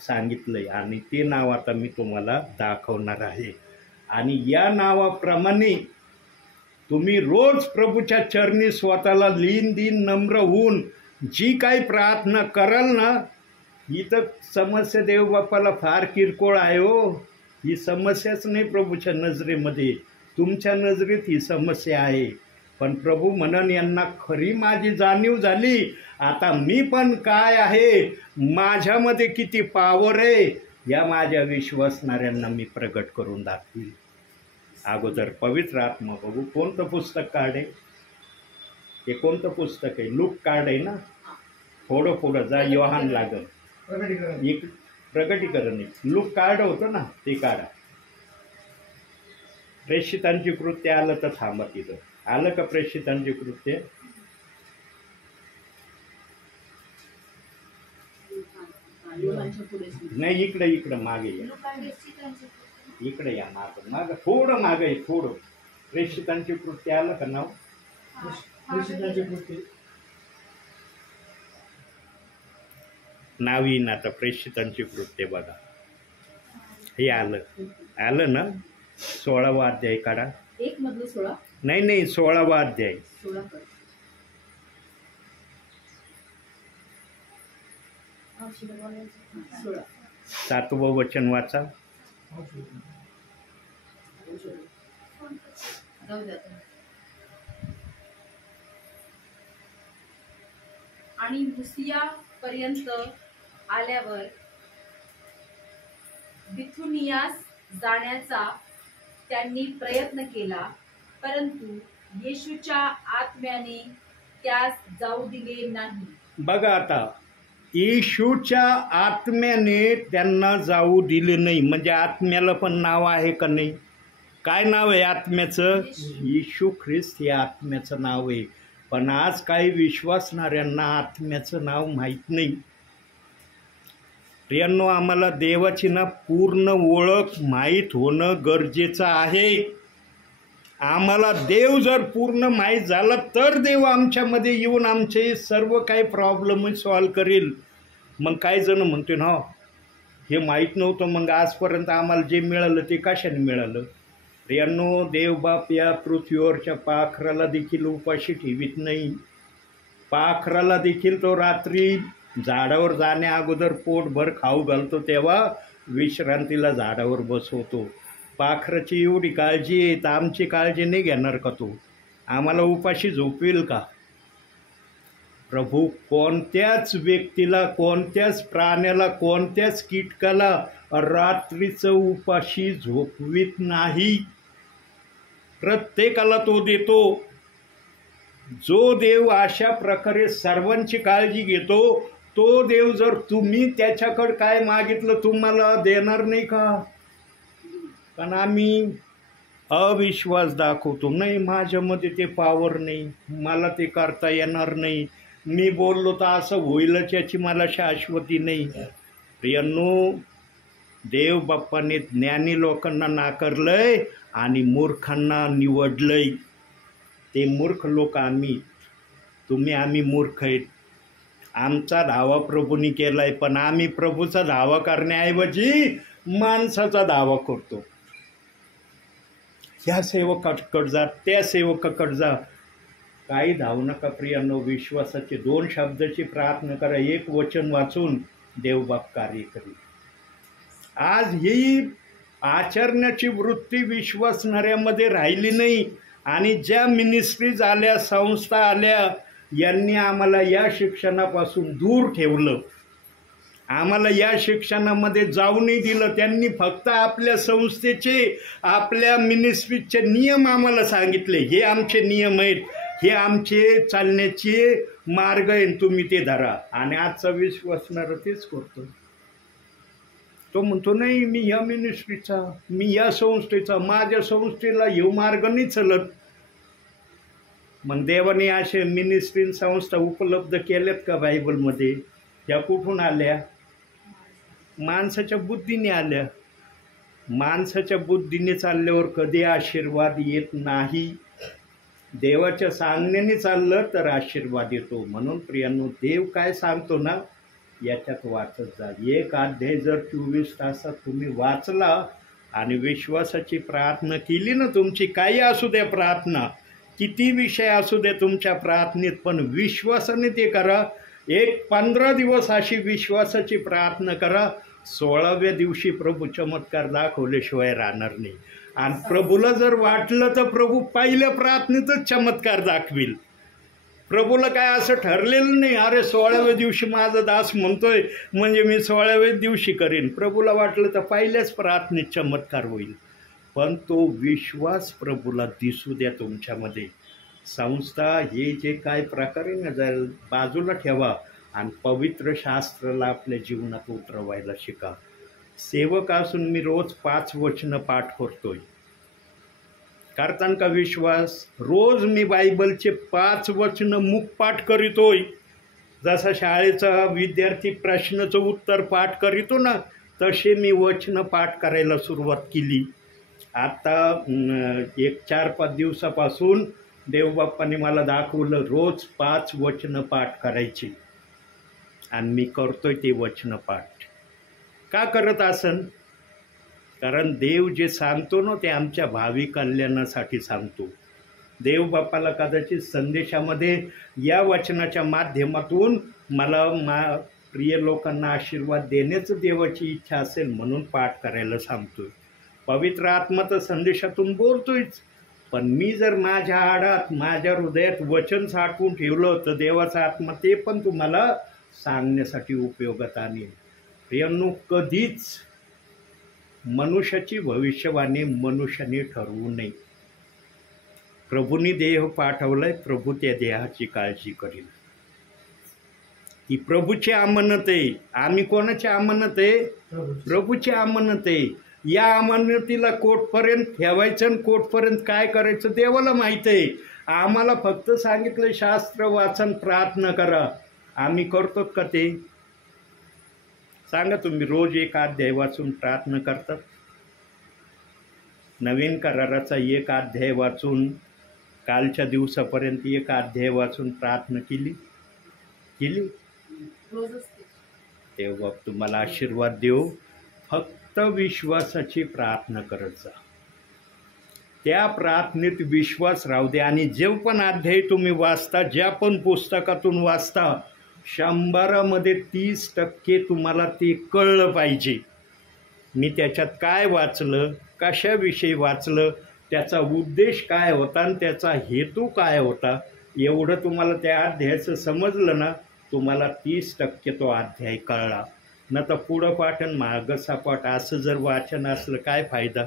सांगितलंय. आणि ते नाव आता मी तुम्हाला दाखवणार आहे. आणि या नावाप्रमाणे तुम्ही रोज प्रभूच्या चरणी स्वतःला लीन दिन नम्र होऊन जी काही प्रार्थना कराल ना, ही तर समस्या देवबापाला फार किरकोळ आहे हो. ही समस्याच नाही प्रभूच्या नजरेमध्ये, तुमच्या नजरेत ही समस्या आहे. पण प्रभू म्हणन यांना खरी माझी जाणीव झाली, आता मी पण काय आहे, माझ्यामध्ये किती पावर आहे, या माझ्या विश्वासणाऱ्यांना मी प्रगट करून दाखवील. अगोदर पवित्र आत्मा बघू. कोणतं पुस्तक काढे? हे कोणतं पुस्तक आहे? लूक कार्ड आहे ना. थोडं पुढं जा, योहान लागल. एक प्रगटीकरण आहे. लूक कार्ड होतं ना, ते काढा. प्रेषितांची कृत्य आलं तर थांबा तिथं. आलं का प्रेषितांची कृत्य? लोकांच्या पुढे नाही, इकडे इकडे मागे या, इकडे या, मागं थोडं मागे आहे, थोडं. प्रेषितांची कृती आलं का नाव? प्रेषितांची कृती. नाव येईन आता, प्रेषितांची कृत्य बघा. हे आलं ना? 16वा अध्याय काढा. 1 मधलं 16. नाही, 16वा अध्याय. 16 7वं वचन वाचा. जाऊ द्या. आणि लुसिया पर्यंत आल्यावर बिथुनियास जाण्याचा त्यांनी प्रयत्न केला, परंतु येशूच्या आत्म्याने त्यास जाऊ दिले नाही. बघा आता, येशूच्या आत्म्याने त्यांना जाऊ दिले नाही. म्हणजे आत्म्याला पण नाव आहे का नाही? काय नाव आहे आत्म्याचं? येशू ख्रिस्त हे आत्म्याचं नाव आहे. पण आज काही विश्वासणाऱ्यांना आत्म्याचं नाव माहीत नाही. प्रियांनो, आम्हाला देवाची ना पूर्ण ओळख माहीत होणं गरजेचं आहे. आम्हाला देव जर पूर्ण माहीत झाला तर देव आमच्यामध्ये येऊन आमचे सर्व काही प्रॉब्लेम सॉल्व करेल. मग काही जण म्हणते ना, हे माहीत नव्हतं, मग आजपर्यंत आम्हाला जे मिळालं ते कशाने मिळालं? प्रियांनो, देवबाप या पृथ्वीवरच्या पाखराला देखील उपाशी ठेवीत नाही. पाखराला देखील तो रात्री झाडावर जाण्या अगोदर पोटभर खाऊ घालतो, तेव्हा विश्रांतीला झाडावर बसवतो. पाखराची एवढी काळजी आहे, तर आमची काळजी नाही घेणार का तो? आम्हाला उपाशी झोपवेल का? प्रभू कोणत्याच व्यक्तीला, कोणत्याच प्राण्याला, कोणत्याच कीटकाला रात्रीचं उपाशी झोपवीत नाही. प्रत्येकाला तो देतो. जो देव अशा प्रकारे सर्वांची काळजी घेतो, तो देव जर तुम्ही त्याच्याकडे काय मागितलं तुम्हाला देणार नाही का? पण आम्ही अविश्वास दाखवतो. नाही, माझ्यामध्ये ते पॉवर नाही, मला ते करता येणार नाही, मी बोललो तर असं होईलच याची मला शाश्वती नाही. प्रियांनो, देव बाप्पाने ज्ञानी लोकांना नाकारलंय आणि मूर्खांना निवडलंय. ते मूर्ख लोक आम्ही, आम्ही मूर्ख आहेत. आमचा धावा प्रभूंनी केलाय, पण आम्ही प्रभूचा धावा करण्याऐवजी माणसाचा धावा करतो. ह्या सेवकाकडे जा, त्या सेवकाकडे जा. काही धावू नका प्रियांनो. विश्वासाचे 2 शब्दाची प्रार्थना करा, 1 वचन वाचून देवबाप कार्य करेल. आज ही आचरण्याची वृत्ती विश्वासणाऱ्यामध्ये राहिली नाही. आणि ज्या मिनिस्ट्रीज आल्या, संस्था आल्या, यांनी आम्हाला या शिक्षणापासून दूर ठेवलं. आम्हाला या शिक्षणामध्ये जाऊ नाही दिलं. त्यांनी फक्त आपल्या संस्थेचे, आपल्या मिनिस्ट्रीचे नियम आम्हाला सांगितले. हे आमचे नियम आहेत, हे आमचे चालण्याचे मार्ग आहेत, तुम्ही ते धरा. आणि आजचा विश्वासणारा तेच करतो. तो म्हणतो नाही, मी या मिनिस्ट्रीचा, मी या संस्थेचा, माझ्या संस्थेला हे मार्ग नाही चलत. मग देवाने असे मिनिस्ट्री संस्था उपलब्ध केल्यात का बायबलमध्ये? त्या कुठून आल्या? माणसाच्या बुद्धीने आल्या. माणसाच्या बुद्धीने चालल्यावर कधी आशीर्वाद येत नाही. देवाच्या सांगण्याने चाललं तर आशीर्वाद येतो. म्हणून प्रियांनो, देव काय सांगतो ना, याच्यात वाचत जा. 1 अध्याय जर 24 तासात तुम्ही वाचला आणि विश्वासाची प्रार्थना केली ना, तुमची काही असू द्या प्रार्थना, किती विषय असू द्या तुमच्या प्रार्थनेत, पण विश्वासाने ते करा. 15 दिवस अशी विश्वासाची प्रार्थना करा. 16व्या दिवशी प्रभू चमत्कार दाखवल्याशिवाय राहणार नाही. आणि प्रभूला जर वाटलं तर प्रभू पहिल्या प्रार्थनेतच चमत्कार दाखविल. प्रभूला काय असं ठरलेलं नाही, अरे 16व्या दिवशी माझा दास म्हणतोय म्हणजे मी 16व्या दिवशी करेन. प्रभूला वाटलं तर पहिल्याच प्रार्थनेत चमत्कार होईल. पण तो विश्वास प्रभूला दिसू द्या तुमच्यामध्ये. संस्था हे जे काय प्रकारे न जाईल बाजूला ठेवा आणि पवित्र शास्त्राला आपल्या जीवनात उतरवायला शिका. सेवक असून मी रोज 5 वचनं पाठ करतोय. करतान का विश्वास? रोज मी बायबलचे 5 वचनं मुखपाठ करीतोय. जसा शाळेचा विद्यार्थी प्रश्नाचं उत्तर पाठ करीतो ना, तसे मी वचनं पाठ करायला सुरुवात केली. आता एक 4-5 दिवसापासून देवबाप्पाने मला दाखवलं रोज 5 वचनं पाठ करायची, आणि मी करतोय ते वचनं पाठ. का करत असन? कारण देव जे सांगतो ना ते आमच्या भावी कल्याणासाठी सांगतो. देवबाप्पाला कदाचित संदेशामध्ये या वचनाच्या माध्यमातून मला प्रिय लोकांना आशीर्वाद देण्याचं देवाची इच्छा असेल म्हणून पाठ करायला सांगतोय. पवित्र आत्मा तर संदेशातून बोलतोयच, पण मी जर माझ्या आडात माझ्या हृदयात वचन साठवून ठेवलं तर देवाचा आत्मा ते पण तुम्हाला सांगण्यासाठी उपयोगात आणेल. प्रियांनो, कधीच मनुष्याची भविष्यवाणी मनुष्याने ठरवू नये. प्रभूंनी देह पाठवलाय, प्रभू त्या देहाची काळजी करील. ही प्रभूची अमानत आहे. आम्ही कोणाची अमानत आहे? प्रभूची अमानत आहे. या अमानतीला कोटपर्यंत ठेवायचं आणि कोटपर्यंत काय करायचं देवाला माहीत आहे. आम्हाला फक्त सांगितलं शास्त्र वाचन प्रार्थना करा. आम्ही करतो का ते? सांगा तुम्ही. रोज एक अध्याय वाचून प्रार्थना करतात? नवीन कराराचा एक अध्याय वाचून, कालच्या दिवसापर्यंत एक अध्याय वाचून प्रार्थना केली? तेव्हा तुम्हाला आशीर्वाद देऊ. फक्त विश्वासाची प्रार्थना करत जा. त्या प्रार्थनेत विश्वास राहू दे. आणि जे पण अध्याय तुम्ही वाचता, ज्या पण पुस्तकातून वाचता, 100मध्ये 30% तुम्हाला ते कळलं पाहिजे. मी त्याच्यात काय वाचलं, कशाविषयी वाचलं, त्याचा उद्देश काय होता आणि त्याचा हेतू काय होता, एवढं तुम्हाला त्या अध्यायाचं समजलं ना, तुम्हाला 30% तो अध्याय कळला. न तर पुढं पाठ आणि मागं सपाट असं जर वाचन असलं काय फायदा?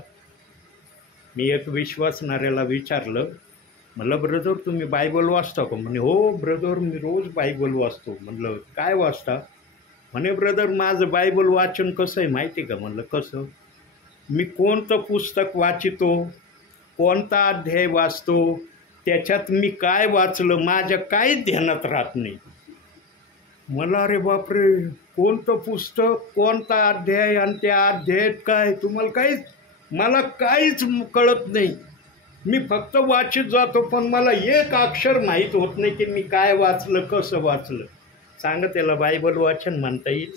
मी एक विश्वासणाऱ्याला विचारलं, म्हणलं ब्रदर तुम्ही बायबल वाचता का? म्हणे हो ब्रदर मी रोज बायबल वाचतो. म्हणलं काय वाचता? म्हणे ब्रदर माझं बायबल वाचन कसं आहे माहिती आहे का? म्हणलं कसं? मी कोणतं पुस्तक वाचितो, कोणता अध्याय वाचतो, त्याच्यात मी काय वाचलं माझ्या काहीच ध्यानात राहत नाही. मला अरे बापरे, कोणतं पुस्तक, कोणता अध्याय आणि त्या अध्यायात काय, तुम्हाला काहीच, मला काहीच कळत नाही. मी फक्त वाचित जातो पण मला एक अक्षर माहीत होत नाही की मी काय वाचलं, कसं वाचलं. सांगा त्याला बायबल वाचन म्हणता येईल?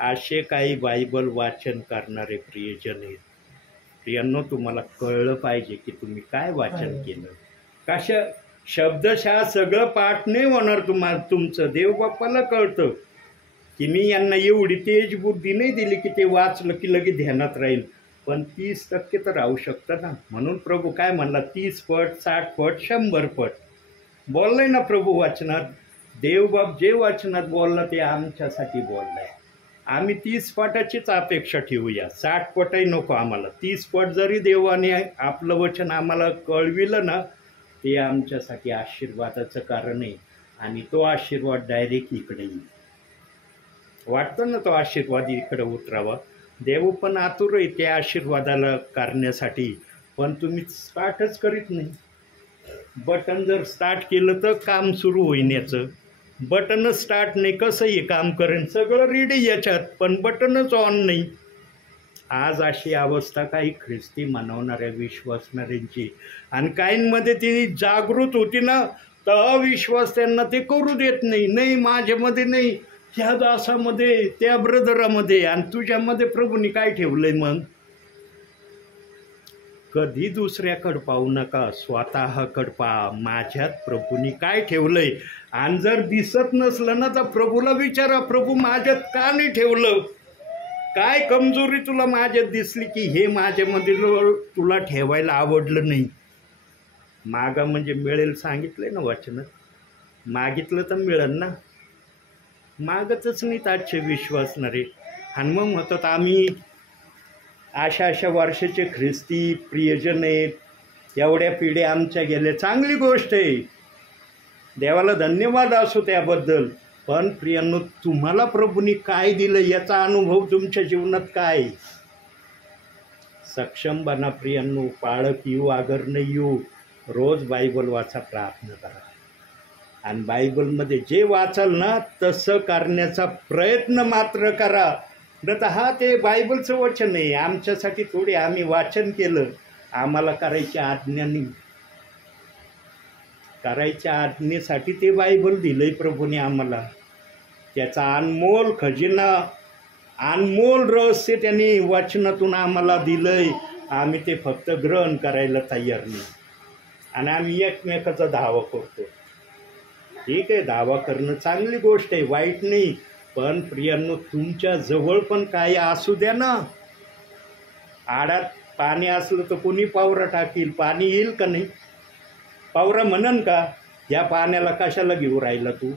असे काही बायबल वाचन करणारे प्रियजन आहेत. प्रियांनो, तुम्हाला कळलं पाहिजे की तुम्ही काय वाचन केलं. कशा शब्दशः सगळं पाठ नाही होणार तुम्हाला. तुमचं देवबाप्पाला कळतं की मी यांना एवढी तेज बुद्धी नाही दिली की ते वाचलं की लगेच ध्यानात राहील. पण 30% तर राहू शकतं ना. म्हणून प्रभू काय म्हणला, 30 पट, 60 पट, 100 पट बोललाय ना प्रभू वाचनात. देवबाप जे वाचनात बोलला ते आमच्यासाठी बोललाय. आम्ही 30 पटाचीच अपेक्षा ठेवूया. 60 पटही नको आम्हाला. 30 पट जरी देवाने आपलं वचन आम्हाला कळविलं ना, ते आमच्यासाठी आशीर्वादाचं कारण आहे. आणि तो आशीर्वाद डायरेक्ट इकडे येईल. वाटतं ना तो आशीर्वाद इकडे उतरावा. देव पण आतुर आहे त्या आशीर्वादाला करण्यासाठी, पण तुम्ही स्टार्टच करीत नाही. बटन जर स्टार्ट केलं तर काम सुरू होईन. याचं बटनच स्टार्ट नाही, कसं हे काम करेन? सगळं रेडी याच्यात, पण बटनच ऑन नाही. आज अशी अवस्था काही ख्रिस्ती मानवणाऱ्या विश्वासणाऱ्यांची. आणि काहींमध्ये ती जागृत होती ना, तर अविश्वास त्यांना ते करू देत नाही. नाही माझ्यामध्ये नाही, ह्या दासामध्ये, त्या ब्रदरामध्ये. आणि तुझ्यामध्ये प्रभूने काय ठेवलंय? मग कधी दुसऱ्याकडं पाहू नका, स्वतःकडं पहा. माझ्यात प्रभूने काय ठेवलंय? आणि जर दिसत नसलं ना तर प्रभूला विचारा, प्रभू माझ्यात का नाही ठेवलं? काय कमजोरी तुला माझ्यात दिसली की हे माझ्यामध्ये तुला ठेवायला आवडलं नाही? मागा म्हणजे मिळेल सांगितलंय ना वचनात. मागितलं तर मिळेल ना. मागतच नाहीत आजचे विश्वासणारे. आणि मग म्हणतात आम्ही अशा वर्षाचे ख्रिस्ती प्रियजन आहेत, एवढ्या पिढ्या आमच्या गेल्या. चांगली गोष्ट आहे, देवाला धन्यवाद असो त्याबद्दल. पण प्रियांनो, तुम्हाला प्रभूंनी काय दिलं याचा अनुभव तुमच्या जीवनात काय? सक्षम बना प्रियांनो. पाळक येऊ अगर नाही येऊ, रोज बायबल वाचा, प्रार्थना करा. आणि बायबलमध्ये जे वाचाल ना तसं करण्याचा प्रयत्न मात्र करा. तर हा ते बायबलचं वचन आहे, आमच्यासाठी थोडी आम्ही वाचन केलं, आम्हाला करायच्या आज्ञा नाही. करायच्या आज्ञेसाठी ते बायबल दिलंय प्रभूने आम्हाला. त्याचा अनमोल खजिना, अनमोल रहस्य त्यांनी वचनातून आम्हाला दिलंय. आम्ही ते फक्त ग्रहण करायला तयार नाही आणि आम्ही एकमेकाचा धावा करतो. ठीक आहे, धावा करणं चांगली गोष्ट आहे, वाईट नाही. पण प्रियांनो, तुमच्या जवळ पण काय असू द्या ना. आडात पाणी असलं तर कोणी पावरा टाकील, पाणी येईल का नाही? पावरा म्हणन का या पाण्याला कशाला घेऊ राहिला तू?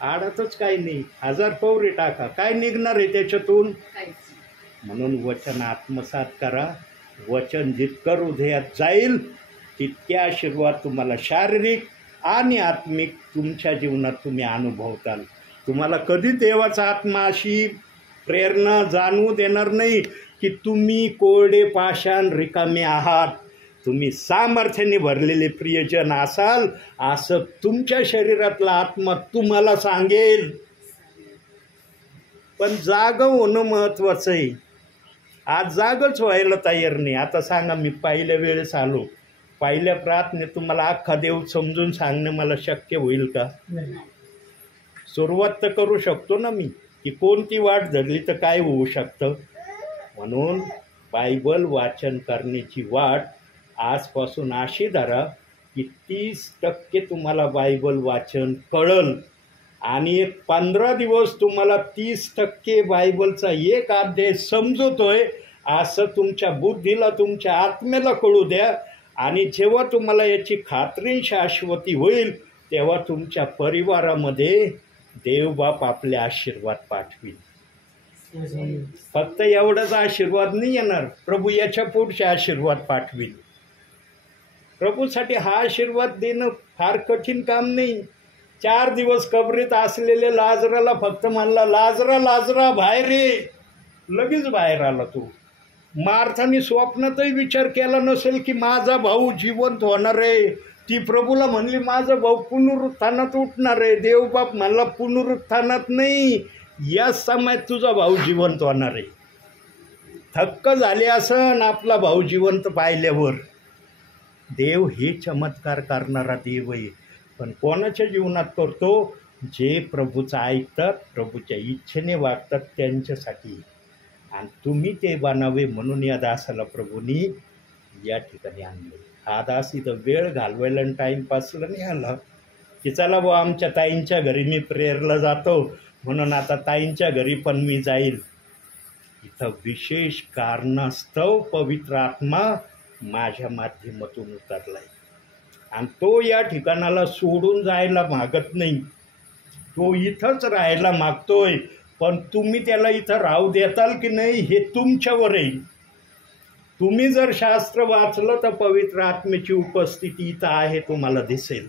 आडातच काही नाही, 1000 पवरे टाका, काय निघणार आहे त्याच्यातून? म्हणून वचन आत्मसात करा. वचन जितकं हृदयात जाईल तितके आशीर्वाद तुम्हाला शारीरिक आणि आत्मिक तुमच्या जीवनात तुम्ही अनुभवताल. तुम्हाला कधी देवाचा आत्मा अशी प्रेरणा जाणवू देणार नाही की तुम्ही कोरडे पाषाण रिकामे आहात. तुम्ही सामर्थ्याने भरलेले प्रियजन असाल असं तुमच्या शरीरातला आत्मा तुम्हाला सांगेल. पण जागं होणं महत्त्वाचं आहे. आज जागच व्हायला तयार नाही. आता सांगा, मी पहिल्या वेळेस आलो, पहिल्या प्रार्थनेत तुम्हाला अख्खा देव समजून सांगणं मला शक्य होईल का? सुरुवात तर करू शकतो ना मी, की कोणती वाट धरली तर काय होऊ शकतं. म्हणून बायबल वाचन करण्याची वाट आजपासून अशी धरा की 30% तुम्हाला बायबल वाचन कळल आणि एक 15 दिवस तुम्हाला 30% बायबलचा एक अध्याय समजतोय असं तुमच्या बुद्धीला, तुमच्या आत्म्याला कळू द्या. आणि जेव्हा तुम्हाला याची खात्री शाश्वती होईल तेव्हा तुमच्या परिवारामध्ये देवबाप आपले आशीर्वाद पाठवील. फक्त एवढाच आशीर्वाद नाही येणार, प्रभू याच्या पुढचे आशीर्वाद पाठवील. प्रभूसाठी हा आशीर्वाद देणं फार कठीण काम नाही. 4 दिवस कबरीत असलेले लाजराला फक्त म्हणला, लाजरा लाजरा बाहेर ये, लगेच बाहेर आला तो. मार्थाने स्वप्नातही विचार केला नसेल की माझा भाऊ जिवंत होणार आहे. ती प्रभूला म्हणली माझा भाऊ पुनरुत्थानात उठणार आहे. देवबाप म्हणला पुनरुत्थानात नाही, या समयात तुझा भाऊ जिवंत होणार आहे. थक्क झाले असं आपला भाऊ जिवंत पाहिल्यावर. देव हे चमत्कार करणारा देव आहे. पण कोणाच्या जीवनात करतो? जे प्रभूचं ऐकतात, प्रभूच्या इच्छेने वागतात त्यांच्यासाठी. आणि तुम्ही ते बनावे म्हणून या दासाला प्रभूंनी या ठिकाणी आणले. हा दास इथं वेळ घालवायला आणि टाईमपासला नाही आला की चला बुवा आमच्या ताईंच्या घरी मी प्रेयरला जातो म्हणून आता ताईंच्या घरी पण मी जाईल. इथं विशेष कारणास्तव पवित्र आत्मा माझ्या माध्यमातून उतरलाय आणि तो या ठिकाणाला सोडून जायला मागत नाही. तो इथंच राहायला मागतोय. पण तुम्ही त्याला इथं राहू देताल की नाही हे तुमच्यावर आहे. तुम्ही जर शास्त्र वाचलं तर पवित्र आत्म्याची उपस्थिती इथं आहे तुम्हाला दिसेल.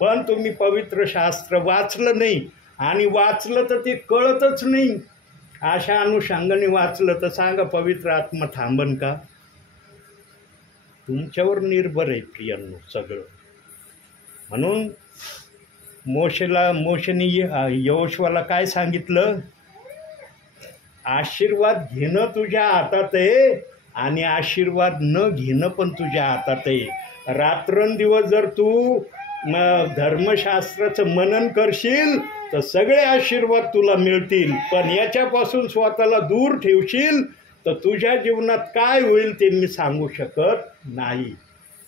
पण तुम्ही पवित्र शास्त्र वाचलं नाही आणि वाचलं तर ते कळतच नाही. अशा अनुषंगाने वाचलं तर सांगा पवित्र आत्मा थांबन का? तुमच्यावर निर्भर आहे प्रियांनो सगळं. म्हणून मोशेने यहोशूला काय सांगितलं? आशीर्वाद घेणं तुझ्या हातात आहे आणि आशीर्वाद न घेणं पण तुझ्या हातात आहे. रात्रंदिवस जर तू धर्मशास्त्राचं मनन करशील तर सगळे आशीर्वाद तुला मिळतील. पण याच्यापासून स्वतःला दूर ठेवशील तर तुझ्या जीवनात काय होईल ते मी सांगू शकत नाही.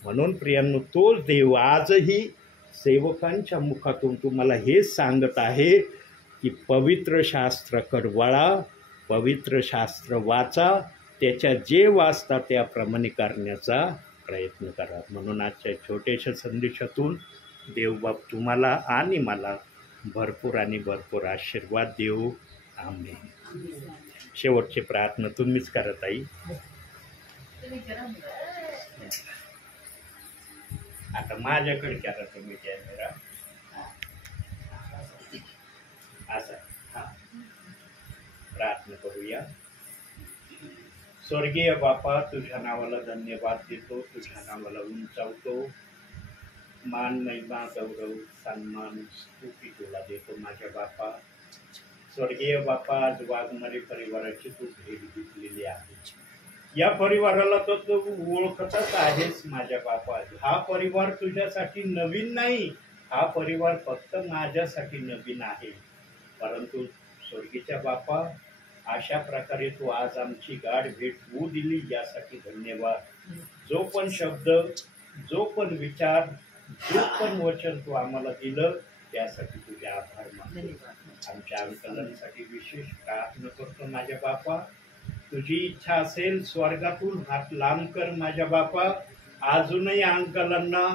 म्हणून प्रियांनो, तोच देव आजही सेवकांच्या मुखातून तुम्हाला हेच सांगत आहे की पवित्र शास्त्राकडे वळा, पवित्र शास्त्र वाचा, त्याच्या जे वाचता त्याप्रमाणे करण्याचा प्रयत्न करा. म्हणून आजच्या छोट्याशा संदेशातून देवबाप तुम्हाला आणि मला भरपूर आणि भरपूर आशीर्वाद देऊ. आमेन. शेवटची प्रार्थना तुम्हीच करत आई. आता माझ्याकडे करा तुम्ही कॅमेरा असं. हां, प्रार्थना करूया. स्वर्गीय बापा, तुझ्या नावाला धन्यवाद देतो, तुझ्या नावाला उंचावतो. मान महिमा गौरव सन्मान स्तुती तुला देतो माझ्या बापा. स्वर्गीय बापा, आज वाघमारे परिवाराची तू भेट घेतलेली आहे. या परिवाराला तर तू ओळखतच आहेस माझ्या बापा. हा परिवार तुझ्यासाठी नवीन नाही, हा परिवार फक्त माझ्यासाठी नवीन आहे. परंतु स्वर्गीच्या बापा, अशा प्रकारे तू आज आमची गाठ भेट होऊ दिली यासाठी धन्यवाद. जो पण शब्द, जो पण विचार, जो पण वचन तू आम्हाला दिलं त्यासाठी तुझे आभार मानतो. आमच्या अंकलनासाठी विशेष प्रार्थना करतो माझ्या बापा. तुझी इच्छा असेल स्वर्गातून हात लांब कर माझ्या बापा. अजूनही अंकलांना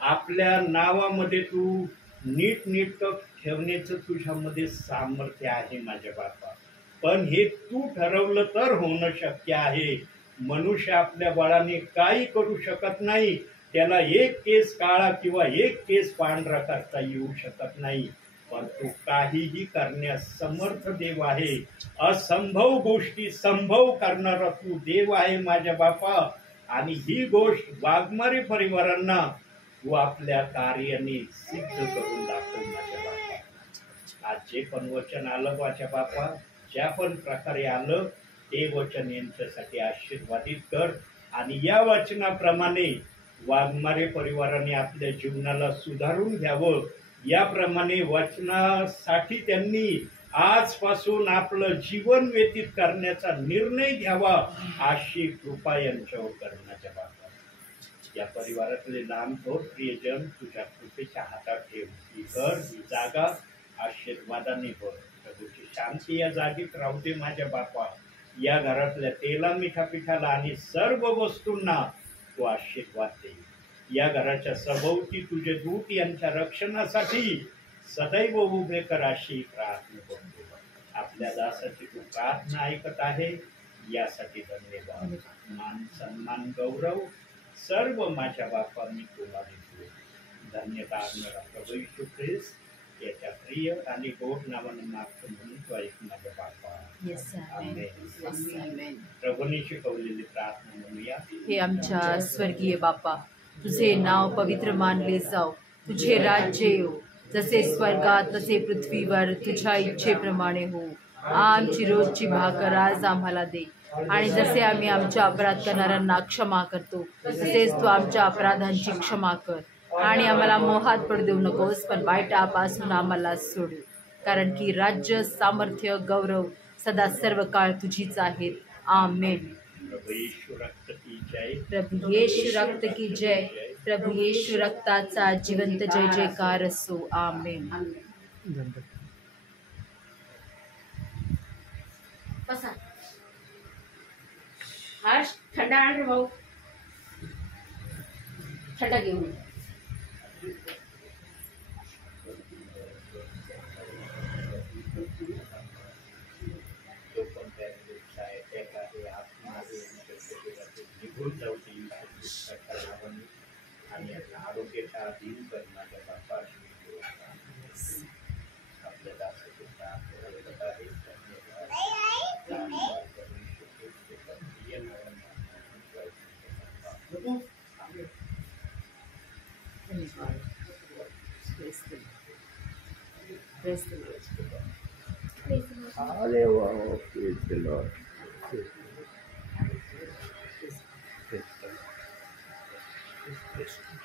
आपल्या नावामध्ये तू नीटनेटकं ठेवण्याचं तुझ्यामध्ये सामर्थ्य आहे माझ्या बापा. पण हे तू ठरवलं तर होणं शक्य आहे. मनुष्य आपल्या बळाने काही करू शकत नाही. त्याला एक केस काळा किंवा एक केस पांढरा करता येऊ शकत नाही. पण तू काहीही करण्यास समर्थ देव आहे. असंभव गोष्टी संभव करणारा तू देव आहे माझ्या बापा. आणि ही गोष्ट वाघमारे परिवारांना तू आपल्या कार्याने सिद्ध करून दाखव माझ्या बापा. आज जे पण वचन आलं माझ्या बापा, ज्या पण प्रकारे आलं ते वचन यांच्यासाठी आशीर्वादित कर. आणि या वचनाप्रमाणे वाघमारे परिवाराने आपल्या जीवनाला सुधारून घ्यावं. याप्रमाणे वचनासाठी त्यांनी आजपासून आपलं जीवन व्यतीत करण्याचा निर्णय घ्यावा, अशी कृपा यांच्यावर करण्याच्या बाबा. या परिवारातले नामथोर प्रियजन तुझ्या कृपेच्या हातात ठेव. ही घर, ही जागा आशीर्वादाने भर. प्रभूची शांती या जागेत राहू दे माझ्या बापा. या घरातल्या तेला, मिठा, पिठाला आणि सर्व वस्तूंना तू आशीर्वाद दे. या घराच्या सभोवती तुझे दूत यांच्या रक्षणासाठी सदैव उभे कर, अशी प्रार्थना करतो. आपल्या दासाची तू प्रार्थना ऐकत आहे यासाठी धन्यवाद. मान सन्मान गौरव सर्व माझ्या बापा मी तुला देतो. धन्यवाद मेरा प्रभू यीशु ख्रिस्त याच्या प्रिय आणि गोड नावाने मागतो म्हणून तो ऐक माझ्या बापा. आमेन. प्रभूने शिकवलेली प्रार्थना म्हणूया. हे आमच्या स्वर्गीय बापा, तुझे नाव पवित्र मानले जाओ. तुझे राज्य येऊ. जसे स्वर्गात तसे पृथ्वीवर तुझ्या इच्छेप्रमाणे हो. आमची रोजची भाकर आज आम्हाला दे. आणि जसे आम्ही आमच्या अपराध करणाऱ्यांना क्षमा करतो तसेच तू आमच्या अपराधांची क्षमा कर. आणि आम्हाला मोहात पडू देऊ नकोस, पण वाईटापासून आम्हाला सोडू. कारण की राज्य, सामर्थ्य, गौरव सदा सर्व काळ तुझीच आहेत. आमेन. प्रभू येशू रक्त की जय. प्रभू येशू रक्त की जय. प्रभू येशू रक्ताचा जिवंत जय जयकार असो. आमेन. बसा. हा थंडा आण रे भाऊ. थंडा घेऊन ये. जो पण त्या व्यवसाय त्या काही आतमध्ये निघून जाऊ देईल आणि आरोग्याच्या अधीन करण्याच्या बाबा आपल्या दासाची प्रार्थना करत आहे. अरे वा, praise the Lord. Praise the Lord.